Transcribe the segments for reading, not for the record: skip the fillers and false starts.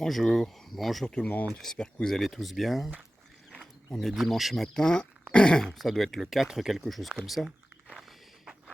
Bonjour tout le monde, j'espère que vous allez tous bien. On est dimanche matin, ça doit être le 4, quelque chose comme ça.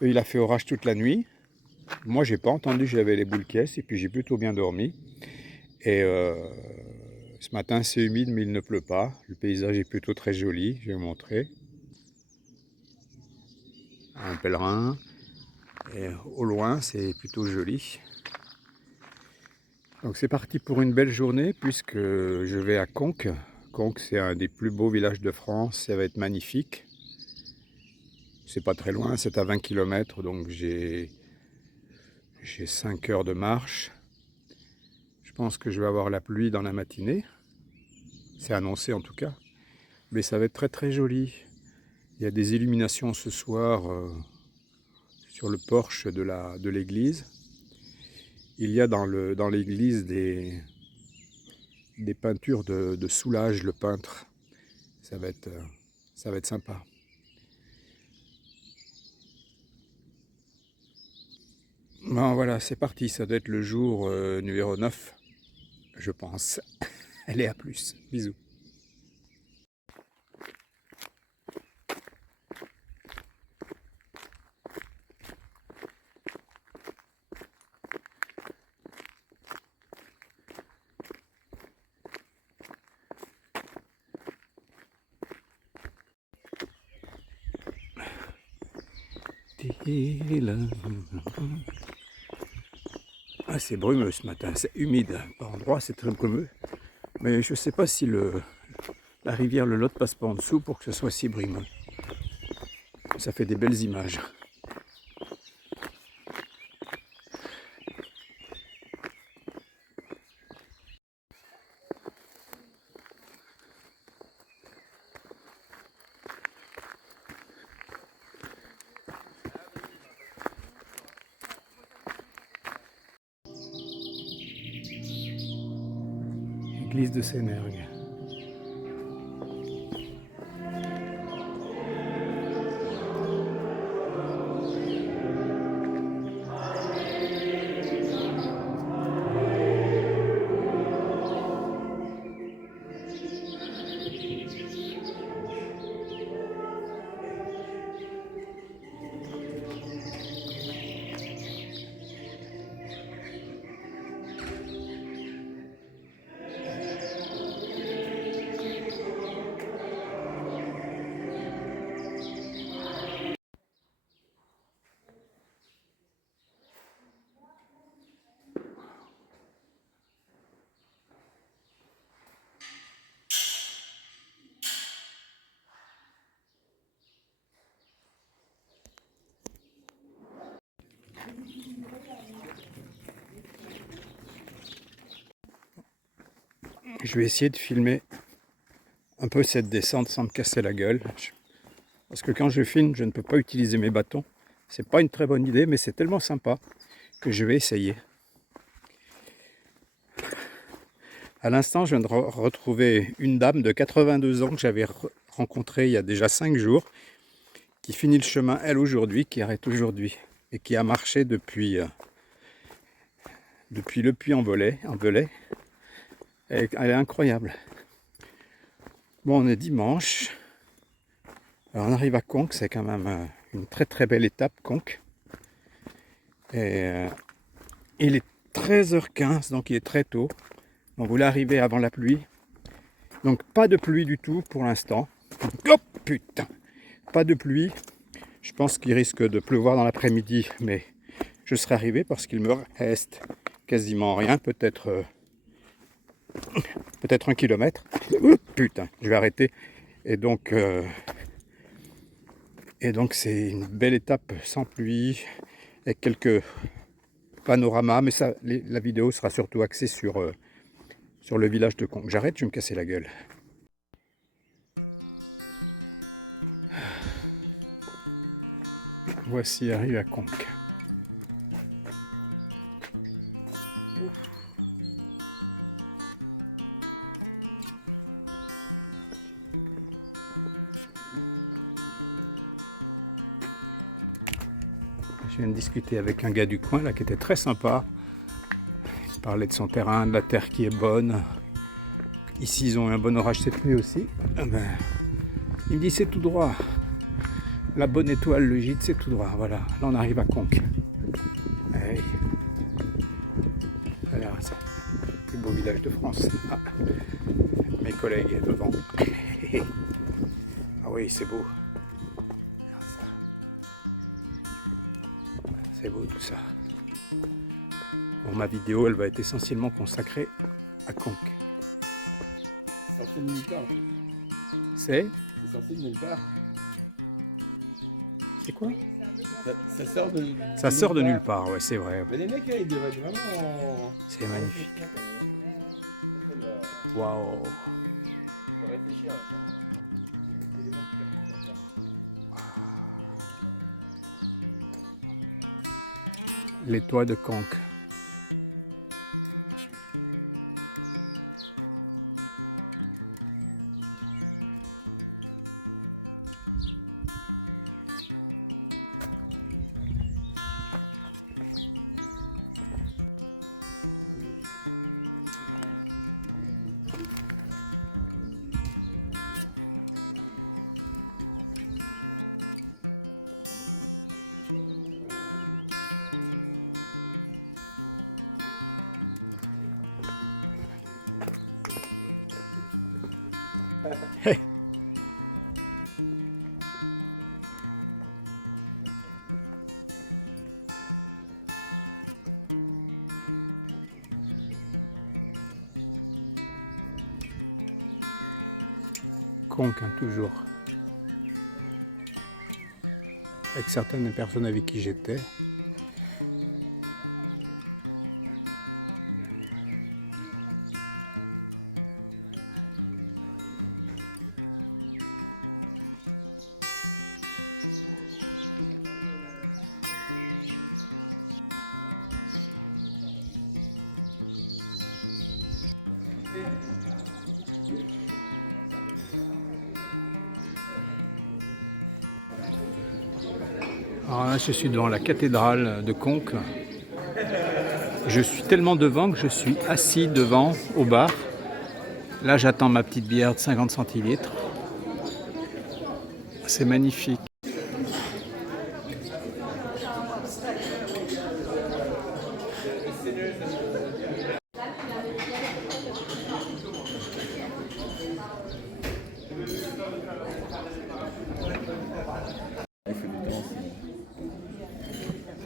Il a fait orage toute la nuit. Moi j'ai pas entendu, j'avais les boules caisses et puis j'ai plutôt bien dormi. Et ce matin c'est humide mais il ne pleut pas. Le paysage est plutôt très joli, je vais vous montrer. Un pèlerin, et au loin c'est plutôt joli. Donc c'est parti pour une belle journée puisque je vais à Conques. Conques c'est un des plus beaux villages de France, ça va être magnifique. C'est pas très loin, c'est à 20 km, donc j'ai 5 heures de marche. Je pense que je vais avoir la pluie dans la matinée. C'est annoncé en tout cas. Mais ça va être très très joli. Il y a des illuminations ce soir sur le porche de l'église. Il y a dans l'église des peintures de Soulages, le peintre. Ça va être sympa. Bon voilà, c'est parti, ça doit être le jour numéro 9, je pense. Allez, à plus, bisous. Ah, c'est brumeux ce matin, c'est humide. Par endroits, c'est très brumeux. Mais je ne sais pas si la rivière le Lot passe pas en dessous pour que ce soit si brumeux. Ça fait des belles images. Église de Sénergue. Je vais essayer de filmer un peu cette descente sans me casser la gueule. Parce que quand je filme, je ne peux pas utiliser mes bâtons. C'est pas une très bonne idée, mais c'est tellement sympa que je vais essayer. À l'instant, je viens de retrouver une dame de 82 ans que j'avais rencontrée il y a déjà 5 jours, qui finit le chemin, elle, aujourd'hui, qui arrête aujourd'hui, et qui a marché depuis le Puy-en-Velay. Elle est incroyable. Bon, on est dimanche. Alors on arrive à Conques, c'est quand même une très très belle étape, Conques. Et il est 13h15, donc il est très tôt. Donc vous l'arrivez avant la pluie. Donc pas de pluie du tout pour l'instant. Oh putain! Pas de pluie. Je pense qu'il risque de pleuvoir dans l'après-midi, mais je serai arrivé parce qu'il me reste quasiment rien, peut-être 1 kilomètre. Oh putain, je vais arrêter. Et donc c'est une belle étape sans pluie, avec quelques panoramas, mais ça, la vidéo sera surtout axée sur le village de Conques. J'arrête, je vais me casser la gueule. Voici arrivé à Conques. Je viens de discuter avec un gars du coin là qui était très sympa, parlait de son terrain, de la terre qui est bonne. Ici, ils ont eu un bon orage cette nuit aussi. Ah ben, il me dit c'est tout droit. La bonne étoile, le gîte, c'est tout droit. Voilà, là on arrive à Conques. Hey. Voilà, c'est le plus beau village de France. Ah, mes collègues devant. Ah oui, c'est beau. C'est beau tout ça. Bon, ma vidéo, elle va être essentiellement consacrée à Conques. C'est sorti de nulle part. C'est sorti de nulle part. C'est quoi? Ça sort de nulle part, ouais, c'est vrai. Mais les mecs, là, ils devraient être vraiment... C'est magnifique. Waouh. Faut réfléchir à ça. Les toits de Conques. Hey. Conques, hein, toujours. Avec certaines personnes avec qui j'étais. Alors là, je suis devant la cathédrale de Conques. Je suis tellement devant que je suis assis devant au bar. Là, j'attends ma petite bière de 50 centilitres. C'est magnifique.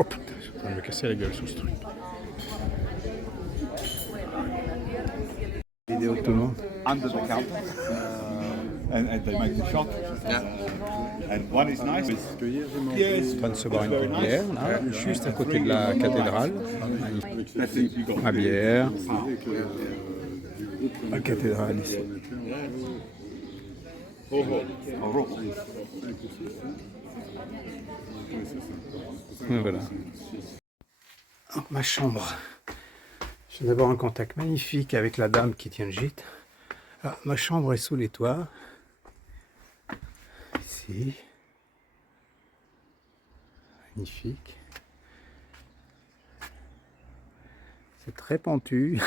Oh putain, je suis en train de me casser la gueule sur ce truc. Vidéo tout le monde. Under the counter, and they make the shot. And one is nice. Yes. En train de se boire une petite bière, là, juste à côté de la cathédrale. Ma bière. La cathédrale ici. Et voilà. Donc, ma chambre. Je viens d'avoir un contact magnifique avec la dame qui tient le gîte. Alors, ma chambre est sous les toits. Ici. Magnifique. C'est très pentu.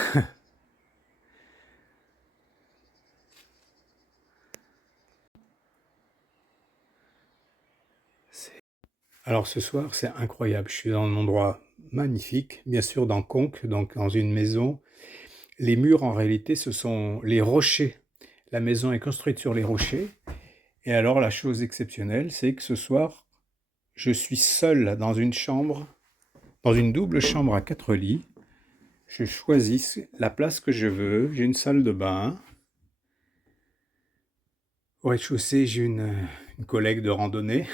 Alors ce soir, c'est incroyable. Je suis dans un endroit magnifique, bien sûr dans Conques, donc dans une maison. Les murs, en réalité, ce sont les rochers. La maison est construite sur les rochers. Et alors, la chose exceptionnelle, c'est que ce soir, je suis seul dans une chambre, dans une double chambre à 4 lits. Je choisis la place que je veux. J'ai une salle de bain. Au rez-de-chaussée, j'ai une collègue de randonnée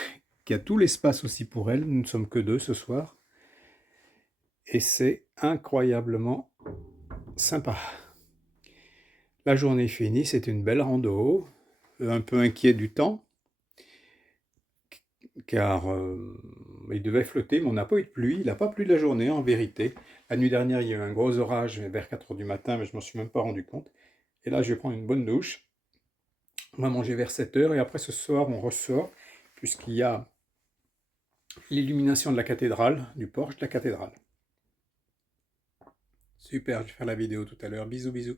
qui a tout l'espace aussi pour elle. Nous ne sommes que deux ce soir. Et c'est incroyablement sympa. La journée est finie, c'est une belle rando. Un peu inquiet du temps, car il devait flotter, mais on n'a pas eu de pluie. Il n'a pas plu de la journée, en vérité. La nuit dernière, il y a eu un gros orage vers 4 h du matin, mais je ne m'en suis même pas rendu compte. Et là, je vais prendre une bonne douche. On va manger vers 7 h, et après ce soir, on ressort, puisqu'il y a l'illumination de la cathédrale, du porche de la cathédrale. Super, je vais faire la vidéo tout à l'heure. Bisous, bisous.